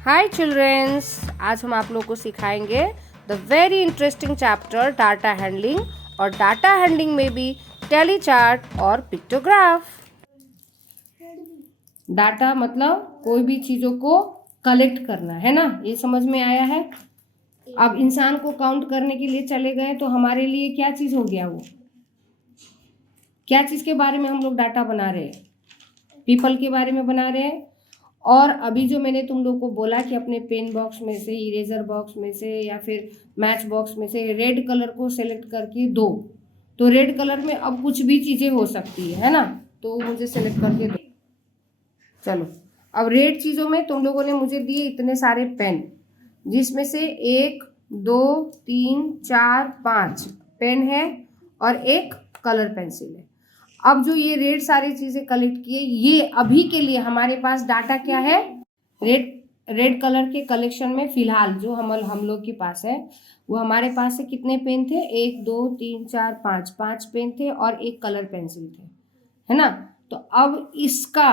हाय childrens, आज हम आप लोग को सिखाएंगे the very interesting chapter data handling. और डाटा हैंडलिंग में भी टैली चार्ट और पिक्टोग्राफ। डाटा मतलब कोई भी चीज़ों को कलेक्ट करना है ना, ये समझ में आया है। अब इंसान को काउंट करने के लिए चले गए तो हमारे लिए क्या चीज़ हो गया, वो क्या चीज़ के बारे में हम लोग डाटा बना रहे हैं? पीपल के बारे में बना रहे हैं। और अभी जो मैंने तुम लोग को बोला कि अपने पेन बॉक्स में से, इरेजर बॉक्स में से या फिर मैच बॉक्स में से रेड कलर को सेलेक्ट करके दो, तो रेड कलर में अब कुछ भी चीज़ें हो सकती है ना, तो मुझे सेलेक्ट करके दो। चलो, अब रेड चीज़ों में तुम लोगों ने मुझे दिए इतने सारे पेन, जिसमें से 1 2 3 4 5 पेन है और एक कलर पेंसिल है। अब जो ये रेड सारी चीजें कलेक्ट किए, ये अभी के लिए हमारे पास डाटा क्या है? रेड कलर के कलेक्शन में फिलहाल जो हम लोग के पास है, वो हमारे पास से कितने पेन थे? 1 2 3 4 5 5 पेन थे और एक कलर पेंसिल थे, है ना। तो अब इसका,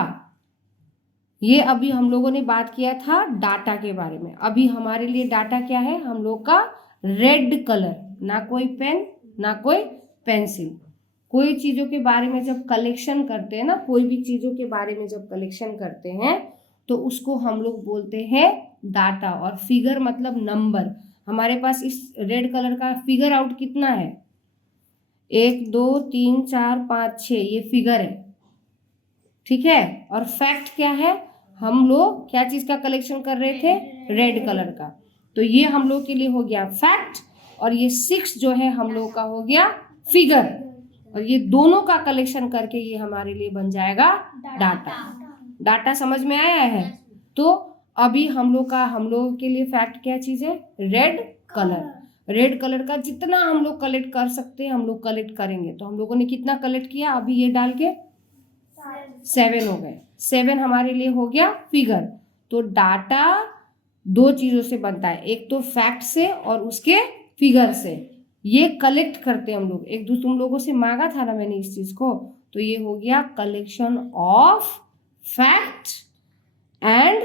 ये अभी हम लोगों ने बात किया था डाटा के बारे में। अभी हमारे लिए डाटा क्या है? हम लोग का रेड कलर, ना कोई पेन ना कोई पेंसिल। कोई चीज़ों के बारे में जब कलेक्शन करते हैं ना, कोई भी चीज़ों के बारे में जब कलेक्शन करते हैं तो उसको हम लोग बोलते हैं डाटा। और फिगर मतलब नंबर। हमारे पास इस रेड कलर का फिगर आउट कितना है? 1 2 3 4 5 6, ये फिगर है, ठीक है। और फैक्ट क्या है? हम लोग क्या चीज़ का कलेक्शन कर रहे थे? रेड कलर का। तो ये हम लोग के लिए हो गया फैक्ट, और ये 6 जो है हम लोग का हो गया फिगर। और ये दोनों का कलेक्शन करके ये हमारे लिए बन जाएगा डाटा। डाटा समझ में आया है? तो अभी हम लोगों के लिए फैक्ट क्या चीज़ है? Red colour. रेड कलर का जितना हम लोग कलेक्ट कर सकते हैं हम लोग कलेक्ट करेंगे। तो हम लोगों ने कितना कलेक्ट किया अभी ये डाल के? 7 हो गए। 7 हमारे लिए हो गया फिगर। तो डाटा दो चीज़ों से बनता है, एक तो फैक्ट से और उसके फिगर से। ये कलेक्ट करते हैं हम लोग। एक दूसरे तुम लोगों से मांगा था ना मैंने इस चीज को, तो ये हो गया collection of fact and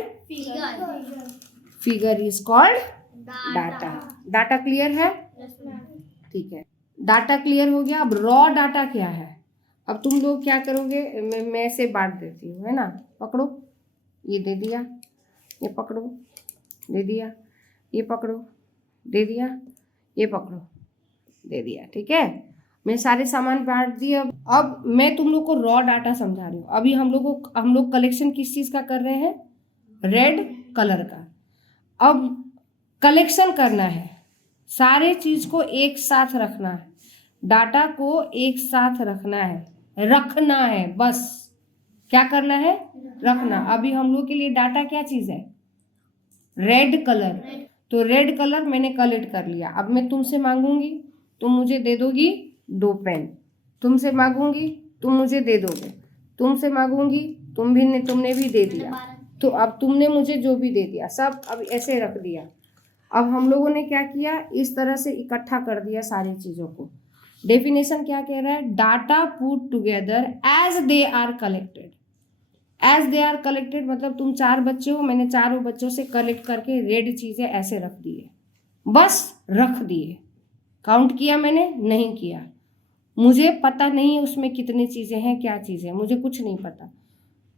figure is called data. Data clear है? ठीक है, डाटा क्लियर हो गया। अब रॉ डाटा क्या है? अब तुम लोग क्या करोगे, मैं से बांट देती हूँ, है ना। पकड़ो, ये दे दिया, ये पकड़ो, दे दिया, ये पकड़ो, दे दिया, ये पकड़ो, दे दिया, ठीक है। मैं सारे सामान बांट दिए। अब मैं तुम लोग को रॉ डाटा समझा रही हूँ। अभी हम लोग कलेक्शन किस चीज़ का कर रहे हैं? रेड कलर का। अब कलेक्शन करना है, सारे चीज़ को एक साथ रखना है, डाटा को एक साथ रखना है बस। क्या करना है? रखना। अभी हम लोग के लिए डाटा क्या चीज़ है? Red colour. तो रेड कलर मैंने कलेक्ट कर लिया। अब मैं तुमसे मांगूंगी, तुम मुझे दे दोगी 2 पेन। तुमसे मांगूंगी, तुम मुझे दे दोगे। तुमसे मांगूंगी, तुमने भी दे दिया। तो अब तुमने मुझे जो भी दे दिया सब अब ऐसे रख दिया। अब हम लोगों ने क्या किया? इस तरह से इकट्ठा कर दिया सारी चीज़ों को। डेफिनेशन क्या कह रहा है? Data put together as they are collected. As they are collected मतलब तुम 4 बच्चे हो, मैंने चारों बच्चों से कलेक्ट करके रेड चीज़ें ऐसे रख दिए, बस रख दिए। काउंट किया मैंने? नहीं किया। मुझे पता नहीं उसमें कितनी चीज़ें हैं, क्या चीज़ें, मुझे कुछ नहीं पता।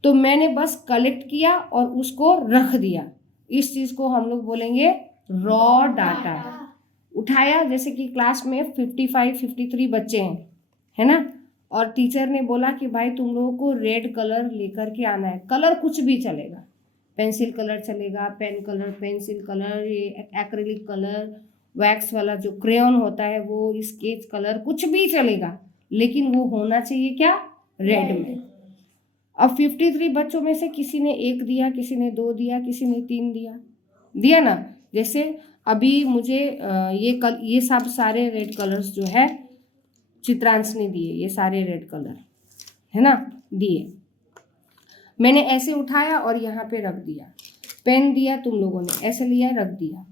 तो मैंने बस कलेक्ट किया और उसको रख दिया। इस चीज़ को हम लोग बोलेंगे रॉ डाटा। उठाया, जैसे कि क्लास में 55 53 बच्चे हैं, है ना। और टीचर ने बोला कि भाई तुम लोगों को रेड कलर लेकर के आना है। कलर कुछ भी चलेगा, पेंसिल कलर चलेगा, पेन कलर, पेंसिल कलर, ये एक्रिलिक कलर, वैक्स वाला जो क्रेयॉन होता है वो, स्केच कलर, कुछ भी चलेगा, लेकिन वो होना चाहिए क्या? रेड में। अब 53 बच्चों में से किसी ने 1 दिया, किसी ने 2 दिया, किसी ने 3 दिया ना। जैसे अभी मुझे ये सब सारे रेड कलर्स जो है चित्रांश ने दिए, ये सारे रेड कलर है ना, दिए। मैंने ऐसे उठाया और यहाँ पे रख दिया। पेन दिया तुम लोगों ने, ऐसे लिया रख दिया।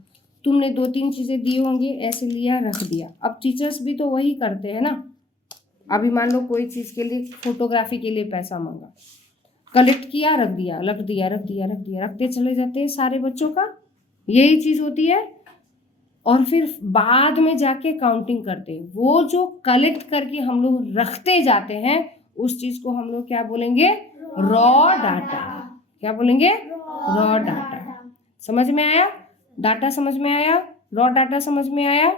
तुमने 2-3 चीज़ें दी होंगी, ऐसे लिया रख दिया। अब टीचर्स भी तो वही करते हैं ना। अभी मान लो कोई चीज़ के लिए, फोटोग्राफी के लिए पैसा मांगा, कलेक्ट किया, रख दिया, रख दिया, रख दिया, रख दिया, रखते चले जाते हैं सारे बच्चों का, यही चीज होती है। और फिर बाद में जाके काउंटिंग करते हैं। वो जो कलेक्ट करके हम लोग रखते जाते हैं उस चीज को हम लोग क्या बोलेंगे? Raw data. क्या बोलेंगे? Raw data. समझ में आया? डाटा समझ में आया? रॉ डाटा समझ में आया?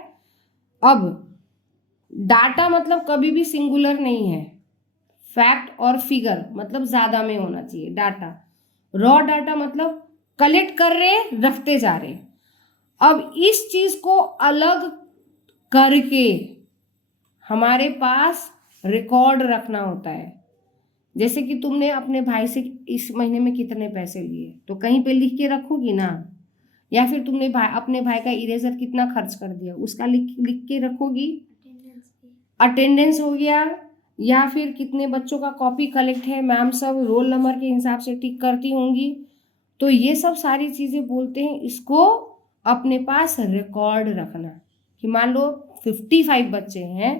अब डाटा मतलब कभी भी सिंगुलर नहीं है, फैक्ट और फिगर मतलब ज्यादा में होना चाहिए डाटा। रॉ डाटा मतलब कलेक्ट कर रहे, रखते जा रहे। अब इस चीज को अलग करके हमारे पास रिकॉर्ड रखना होता है। जैसे कि तुमने अपने भाई से इस महीने में कितने पैसे लिए तो कहीं पे लिख के रखोगी ना, या फिर तुमने अपने भाई का इरेजर कितना खर्च कर दिया उसका लिख के रखोगी। अटेंडेंस हो गया, या फिर कितने बच्चों का कॉपी कलेक्ट है, मैम सब रोल नंबर के हिसाब से टिक करती होंगी। तो ये सब सारी चीजें बोलते हैं, इसको अपने पास रिकॉर्ड रखना। कि मान लो 55 बच्चे हैं,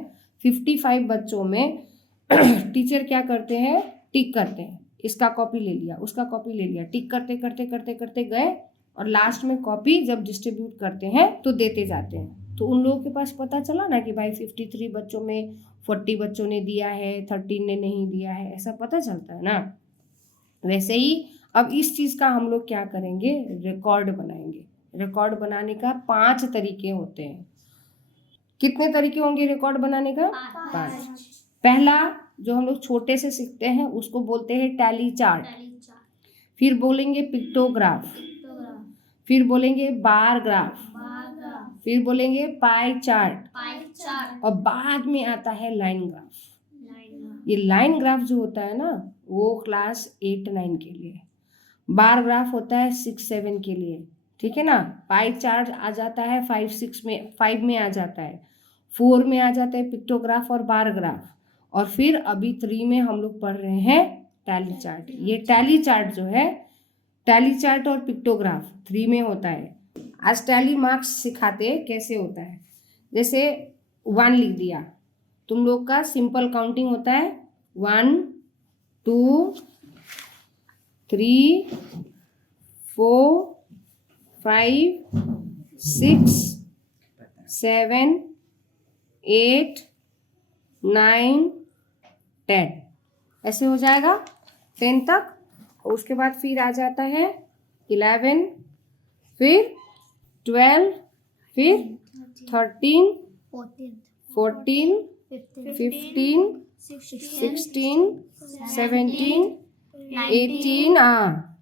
55 बच्चों में टीचर क्या करते हैं? टिक करते हैं, इसका कॉपी ले लिया, उसका कॉपी ले लिया, टिक करते करते करते करते गए, और लास्ट में कॉपी जब डिस्ट्रीब्यूट करते हैं तो देते जाते हैं। तो उन लोगों के पास पता चला ना कि भाई 53 बच्चों में 40 बच्चों ने दिया है, 13 ने नहीं दिया है, ऐसा पता चलता है ना। वैसे ही अब इस चीज का हम लोग क्या करेंगे? रिकॉर्ड बनाएंगे। रिकॉर्ड बनाने का 5 तरीके होते हैं। कितने तरीके होंगे रिकॉर्ड बनाने का? 5। पहला जो हम लोग छोटे से सीखते हैं उसको बोलते हैं टैली चार्ट। फिर बोलेंगे पिक्टोग्राफ, फिर बोलेंगे बार ग्राफ, फिर बोलेंगे पाई चार्ट, और बाद में आता है लाइन ग्राफ। ये लाइन ग्राफ जो होता है ना वो क्लास 8-9 के लिए, बार ग्राफ होता है 6-7 के लिए, ठीक है ना। पाई चार्ट आ जाता है 5 में आ जाता है, 4 में आ जाता है पिक्टोग्राफ और बार ग्राफ, और फिर अभी 3 में हम लोग पढ़ रहे हैं टैली चार्ट। ये टैली चार्ट जो है, टैली चार्ट और पिक्टोग्राफ 3 में होता है। आज टैली मार्क्स सिखाते कैसे होता है। जैसे 1 लिख दिया, तुम लोग का सिंपल काउंटिंग होता है 1 2 3 4 5 6 7 8 9 10, ऐसे हो जाएगा 10 तक। और उसके बाद फिर आ जाता है 11, फिर 12, फिर 13 14 15 16 17 18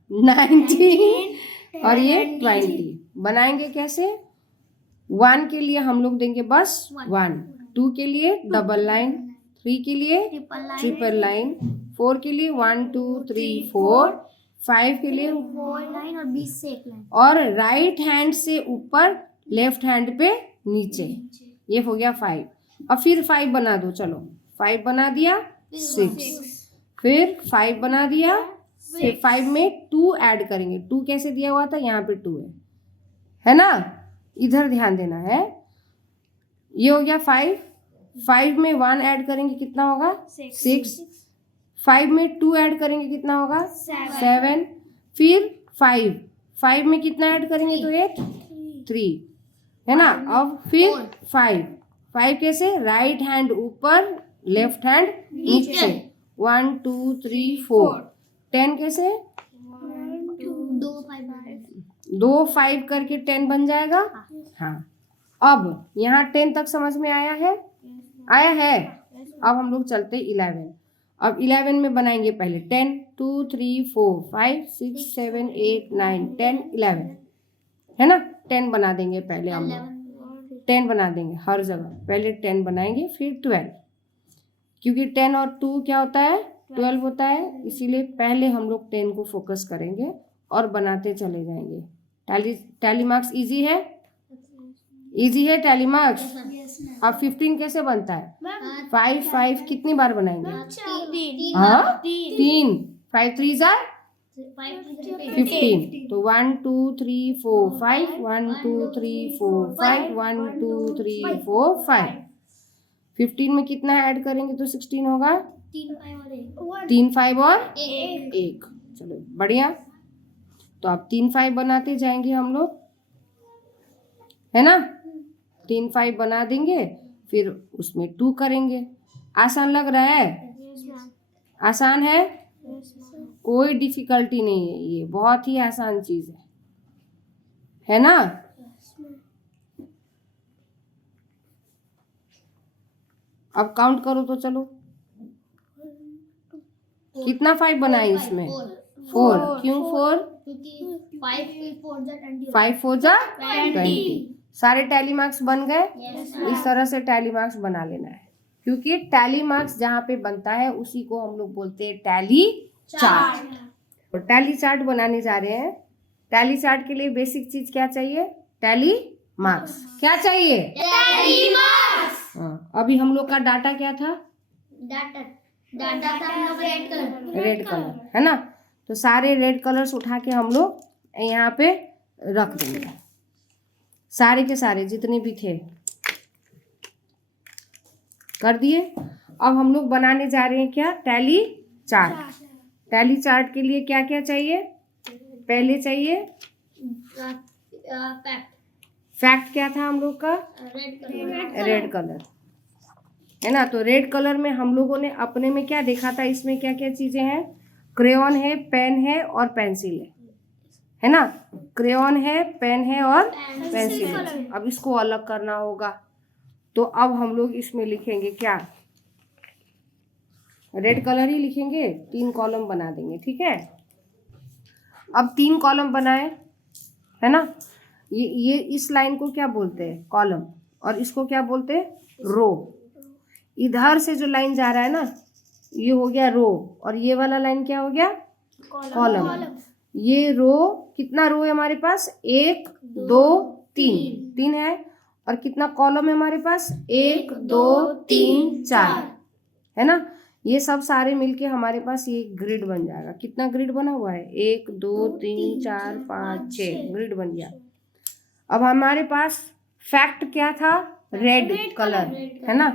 19 और ये 20। बनाएंगे कैसे? 1 के लिए हम लोग देंगे बस 1, 2 के लिए डबल लाइन, 3 के लिए ट्रिपल लाइन, 4 के लिए 1 2 3 4, 5 के लिए 4 लाइन और बीच से एक लाइन, और राइट हैंड से ऊपर लेफ्ट हैंड पे नीचे। ये हो गया 5। अब फिर 5 बना दो, चलो 5 बना दिया 6, फिर 5 बना दिया, फिर 5 में 2 ऐड करेंगे। 2 कैसे दिया हुआ था? यहाँ पे 2 है ना, इधर ध्यान देना है। ये हो गया 5, 5 में 1 ऐड करेंगे कितना होगा? 6, 5 में 2 ऐड करेंगे कितना होगा? 7, फिर 5 में कितना ऐड करेंगे तो 8 3 है ना। अब फिर 5 कैसे? राइट हैंड ऊपर लेफ्ट हैंड नीचे, 1 2 3 4। 10 कैसे? 2 5 करके 10 बन जाएगा। हाँ, अब यहाँ 10 तक समझ में आया है? आया है। अब हम लोग चलते 11। अब 11 में बनाएंगे पहले 10 2 3 4 5 6 7 8 9 10 11 है ना। 10 बना देंगे पहले, हम लोग 10 बना देंगे हर जगह। पहले 10 बनाएंगे फिर 12, क्योंकि 10 और 2 क्या होता है? 12 होता है, इसीलिए पहले हम लोग 10 को फोकस करेंगे और बनाते चले जाएंगे। टैली मार्क्स इजी है, इजी है टैली मार्क्स। अब 15 कैसे बनता है? 5 5 कितनी बार बनाएंगे? हाँ 3, 5 3 जार 15। तो 1 2 3 4 5, 1 2 3 4 5, 1 2 3 4 5। 15 में कितना ऐड करेंगे तो 16 होगा? 3 5 और 1। चलो बढ़िया। तो अब 3 5 बनाते जाएंगे हम लोग, है ना। 3 5 बना देंगे, फिर उसमें 2 करेंगे। आसान लग रहा है? Yes, ma'am. आसान है, Yes, ma'am. कोई डिफिकल्टी नहीं है, ये बहुत ही आसान चीज है ना। Yes, ma'am. अब काउंट करो तो चलो, कितना 5 बनाए इसमें? 4। क्यों 4? क्योंकि 5 4 जा 20 5 4 जा 20. 20। सारे टैली मार्क्स बन गए। Yes, इस तरह से टैली मार्क्स बना लेना है, क्योंकि टैली मार्क्स जहाँ पे बनता है उसी को हम लोग बोलते हैं टैली चार्ट। तो टैली चार्ट बनाने जा रहे हैं। टैली चार्ट के लिए बेसिक चीज क्या चाहिए? Tally marks. क्या चाहिए? Tally marks. हाँ, अभी हम लोग का डाटा क्या था? डाटा था हम लोग रेड कलर। रेड कलर, है ना। तो सारे रेड कलर्स उठा के हम लोग यहाँ पे रख देंगे, सारे के सारे जितने भी थे कर दिए। अब हम लोग बनाने जा रहे हैं क्या? Tally chart. टैली चार्ट के लिए क्या क्या चाहिए? पहले चाहिए फैक्ट। क्या था हम लोग का? रेड कलर, है ना। तो रेड कलर में हम लोगों ने अपने में क्या देखा था? इसमें क्या क्या चीजें हैं? क्रेयॉन है, पेन है और पेंसिल है ना। क्रेयॉन है, पेन है और पेंसिल है। अब इसको अलग करना होगा, तो अब हम लोग इसमें लिखेंगे क्या? रेड कलर ही लिखेंगे। 3 कॉलम बना देंगे, ठीक है। अब 3 कॉलम बनाए, है ना। ये इस लाइन को क्या बोलते हैं? कॉलम। और इसको क्या बोलते हैं? रो। इधर से जो लाइन जा रहा है ना, ये हो गया रो, और ये वाला लाइन क्या हो गया? कॉलम। ये रो, कितना रो है हमारे पास? 1 2 3 है। और कितना कॉलम है हमारे पास? 1 2 3 4, है ना। ये सब सारे मिलके हमारे पास ये ग्रिड बन जाएगा। कितना ग्रिड बना हुआ है? 1 2 3 4 5 6 ग्रिड बन गया। अब हमारे पास फैक्ट क्या था? रेड कलर, है ना।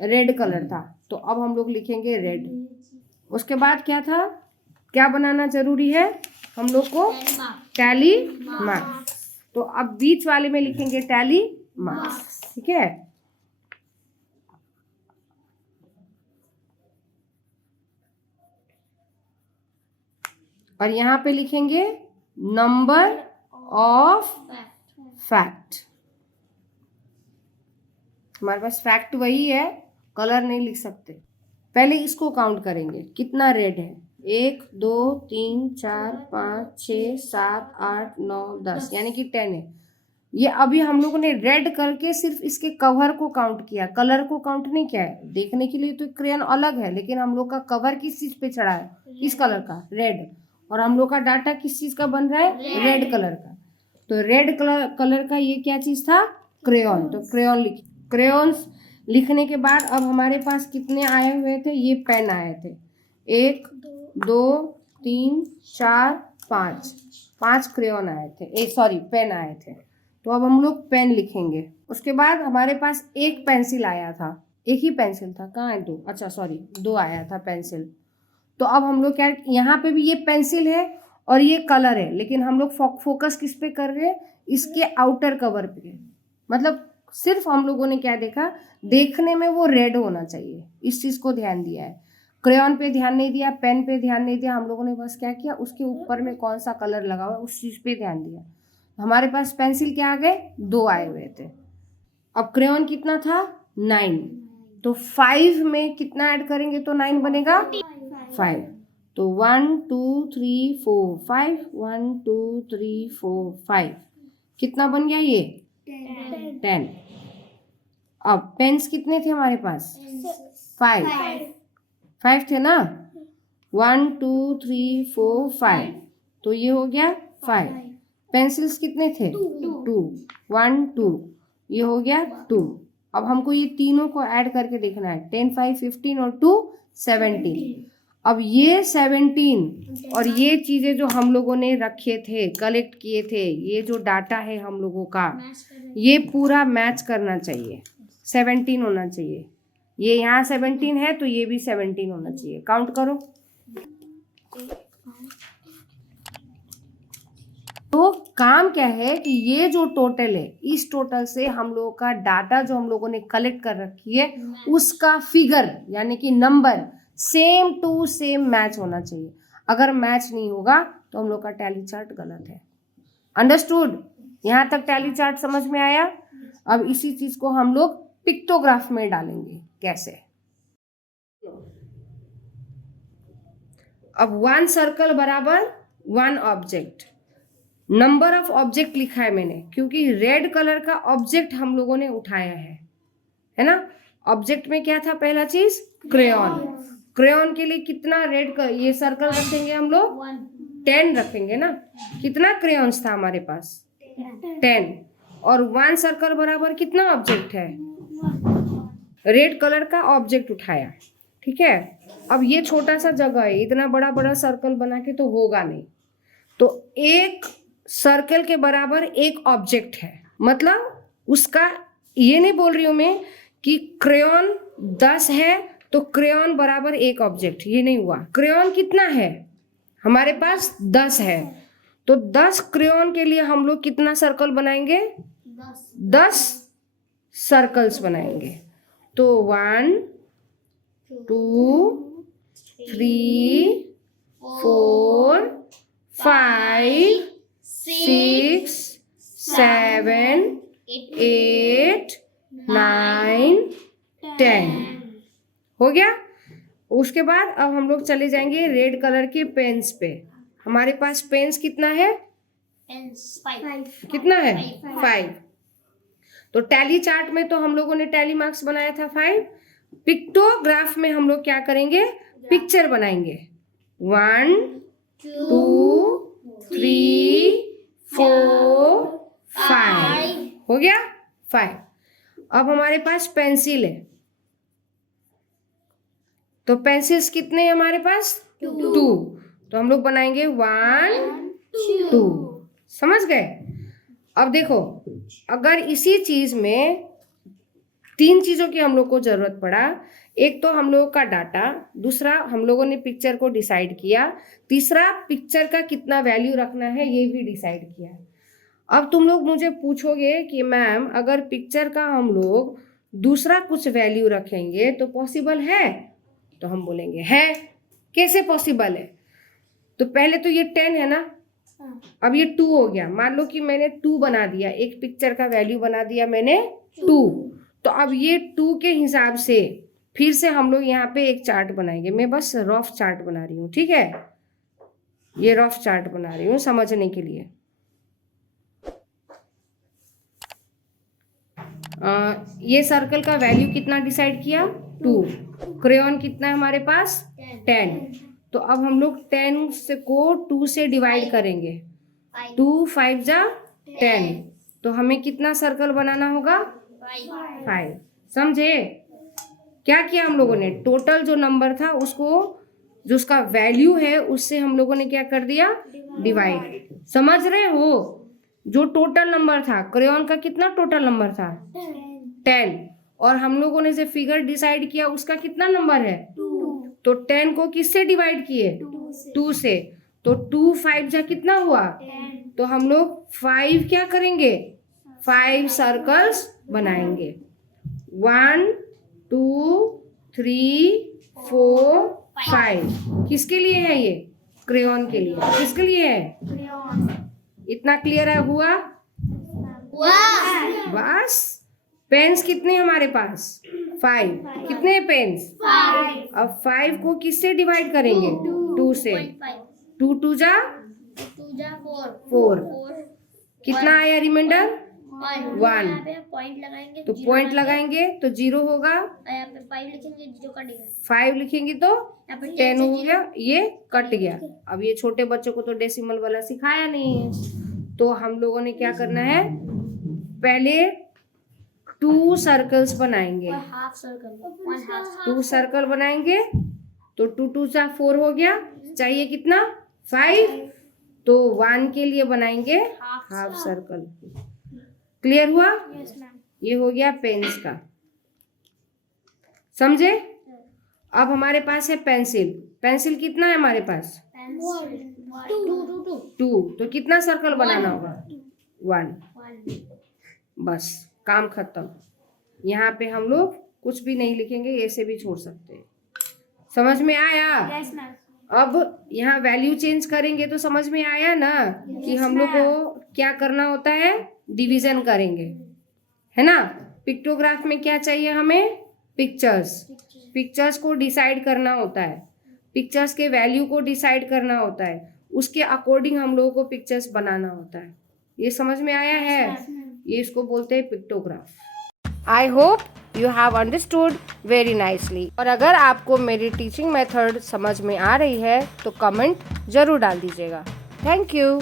रेड कलर था, तो अब हम लोग लिखेंगे रेड। उसके बाद क्या था? क्या बनाना जरूरी है हम लोग को? Tally marks. तो अब बीच वाले में लिखेंगे टैली मार्क्स, ठीक है। और यहाँ पे लिखेंगे नंबर ऑफ फैक्ट। हमारे पास फैक्ट वही है, कलर नहीं लिख सकते। पहले इसको काउंट करेंगे, कितना रेड है? 1 2 3 4 5 6 7 8 9 10, यानी कि 10 है। ये अभी हम लोगों ने रेड करके सिर्फ इसके कवर को काउंट किया, कलर को काउंट नहीं किया है। देखने के लिए तो क्रेयन अलग है, लेकिन हम लोग का कवर किस चीज पे चढ़ा है? किस कलर का? रेड। और हम लोग का डाटा किस चीज का बन रहा है? रेड कलर का। तो रेड कलर का ये क्या चीज था? क्रेयॉन। तो क्रेयॉन लिख, क्रेयॉन्स लिखने के बाद अब हमारे पास कितने आए हुए थे? ये पेन आए थे। 1 2 3 4 5 क्रेयॉन आए थे, सॉरी पेन आए थे। तो अब हम लोग पेन लिखेंगे। उसके बाद हमारे पास एक पेंसिल आया था, एक ही पेंसिल था। कहाँ है? 2, अच्छा सॉरी 2 आया था पेंसिल। तो अब हम लोग क्या, यहाँ पे भी ये पेंसिल है और ये कलर है, लेकिन हम लोग फोकस किस पे कर रहे हैं? इसके आउटर कवर पे। मतलब सिर्फ हम लोगों ने क्या देखा? देखने में वो रेड होना चाहिए, इस चीज को ध्यान दिया है। क्रेयॉन पे ध्यान नहीं दिया, पेन पे ध्यान नहीं दिया। हम लोगों ने बस क्या किया? उसके ऊपर में कौन सा कलर लगा हुआ है उस चीज पे ध्यान दिया। हमारे पास पेंसिल क्या आ गए? 2 आए हुए थे। अब क्रेयॉन कितना था? 9। तो 5 में कितना ऐड करेंगे तो 9 बनेगा? 5। तो 1 2 3 4 5, 1 2 3 4 5, कितना बन गया ये? 10। अब पेन्स कितने थे हमारे पास? 5 थे ना। 1 2 3 4 5, तो ये हो गया 5। पेंसिल्स कितने थे? 2 1 2, ये हो गया 2। अब हमको ये तीनों को ऐड करके देखना है। 10 5 15 और 2 17। अब ये 17 और ये चीजें जो हम लोगों ने रखे थे, कलेक्ट किए थे, ये जो डाटा है हम लोगों का, ये पूरा मैच करना चाहिए। 17 होना चाहिए। ये यहाँ 17 है तो ये भी 17 होना चाहिए। काउंट करो। काम क्या है कि ये जो टोटल है, इस टोटल से हम लोगों का डाटा जो हम लोगों ने कलेक्ट कर रखी है उसका फिगर यानी कि number same to same match होना चाहिए। अगर मैच नहीं होगा तो हम लोग का टैली चार्ट गलत है। अंडरस्टूड? यहाँ तक टैली चार्ट समझ में आया? अब इसी चीज को हम लोग पिक्टोग्राफ में डालेंगे। कैसे? अब 1 सर्कल बराबर 1 ऑब्जेक्ट। नंबर ऑफ ऑब्जेक्ट लिखा है मैंने क्योंकि रेड कलर का ऑब्जेक्ट हम लोगों ने उठाया है ना। ऑब्जेक्ट में क्या था? पहला चीज क्रेयॉन। क्रेयॉन के लिए कितना रेड ये सर्कल रखेंगे हम लोग? 10 रखेंगे ना। कितना क्रेयॉन्स था हमारे पास? 10। और 1 सर्कल बराबर कितना ऑब्जेक्ट है? रेड कलर का ऑब्जेक्ट उठाया। ठीक है। अब ये छोटा सा जगह है, इतना बड़ा बड़ा सर्कल बना के तो होगा नहीं, तो एक सर्कल के बराबर एक ऑब्जेक्ट है। मतलब उसका ये नहीं बोल रही हूं मैं कि क्रेयॉन 10 है तो क्रेयॉन बराबर एक ऑब्जेक्ट, ये नहीं हुआ। क्रेयॉन कितना है हमारे पास? 10 है। तो 10 क्रेयॉन के लिए हम लोग कितना सर्कल बनाएंगे? 10 सर्कल्स बनाएंगे। तो 1 2 3 4 5 6 7 8 9 10 हो गया। उसके बाद अब हम लोग चले जाएंगे रेड कलर के पेन्स पे। हमारे पास पेन्स कितना है? कितना है? 5। तो टैली चार्ट में तो हम लोगों ने टैली मार्क्स बनाया था 5। पिक्टोग्राफ में हम लोग क्या करेंगे? पिक्चर बनाएंगे। 1 2 3 4 5 हो गया 5। अब हमारे पास पेंसिल है, तो पेंसिल्स कितने हैं हमारे पास? 2। तो हम लोग बनाएंगे 1 2। समझ गए? अब देखो, अगर इसी चीज में 3 चीजों की हम लोग को जरूरत पड़ा, एक तो हम लोगों का डाटा, दूसरा हम लोगों ने पिक्चर को डिसाइड किया, तीसरा पिक्चर का कितना वैल्यू रखना है ये भी डिसाइड किया। अब तुम लोग मुझे पूछोगे कि मैम अगर पिक्चर का हम लोग दूसरा कुछ वैल्यू रखेंगे तो पॉसिबल है? तो हम बोलेंगे है। कैसे पॉसिबल है? तो पहले तो ये 10 है ना, अब ये 2 हो गया। मान लो कि मैंने 2 बना दिया, एक पिक्चर का वैल्यू बना दिया मैंने 2। तो अब ये 2 के हिसाब से फिर से हम लोग यहाँ पे एक चार्ट बनाएंगे। मैं बस रफ चार्ट बना रही हूँ, ठीक है? ये रफ चार्ट बना रही हूँ समझने के लिए। ये सर्कल का वैल्यू कितना डिसाइड किया? 2। क्रेयॉन कितना है हमारे पास? 10। तो अब हम लोग 10 से को 2 से डिवाइड करेंगे। 2 5 जा 10। तो हमें कितना सर्कल बनाना होगा? 5। समझे? क्या किया हम लोगों ने? टोटल जो नंबर था उसको, जो उसका वैल्यू है उससे हम लोगों ने क्या कर दिया? डिवाइड। समझ रहे हो? जो टोटल नंबर था, क्रेयॉन का कितना टोटल नंबर था? 10। और हम लोगों ने जो फिगर डिसाइड किया उसका कितना नंबर है? 2। तो 10 को किससे डिवाइड किए? 2 से। तो 2 5 जा कितना हुआ? 10। तो हम लोग 5 क्या करेंगे? 5 सर्कल्स बनाएंगे। 1 2 3 4 5। किसके लिए है ये? क्रेयॉन के लिए। किसके लिए है? इतना क्लियर है? हुआ? बस। पेन्स कितने हमारे पास? 5। कितने पेन्स? 5। अब 5 को किससे डिवाइड करेंगे? 2 से। 2 2 जा 4। कितना आया रिमाइंडर? 1। पॉइंट लगाएंगे तो पॉइंट लगाएंगे तो 0 होगा। यहाँ पे 5 लिखेंगे, 0 कटेगा। 5 लिखेंगे तो यहाँ पे 10 हो गया, ये कट गया। अब ये छोटे बच्चों को तो डेसिमल वाला सिखाया नहीं है, तो हम लोगों ने क्या करना है? पहले 2 सर्कल्स बनाएंगे। हाफ सर्कल 2 सर्कल बनाएंगे तो 2 2 जा 4 हो गया। चाहिए कितना? 5। तो 1 के लिए बनाएंगे हाफ सर्कल। क्लियर हुआ? ये हो गया पेन्स का। समझे? अब हमारे पास है पेंसिल। पेंसिल कितना है हमारे पास? टू, तो कितना सर्कल बनाना होगा? 1। बस काम खत्म। यहाँ पे हम लोग कुछ भी नहीं लिखेंगे, ऐसे भी छोड़ सकते हैं। समझ में आया? अब यहाँ वैल्यू चेंज करेंगे तो समझ में आया ना कि हम लोग को क्या करना होता है? डिवीजन करेंगे, है ना। पिक्टोग्राफ में क्या चाहिए हमें? पिक्चर्स को डिसाइड करना होता है, पिक्चर्स के वैल्यू को डिसाइड करना होता है, उसके अकॉर्डिंग हम लोगों को पिक्चर्स बनाना होता है। ये समझ में आया है? ये इसको बोलते हैं pictograph. I hope you have understood very nicely. और अगर आपको मेरी टीचिंग मेथड समझ में आ रही है तो कमेंट जरूर डाल दीजिएगा। Thank you.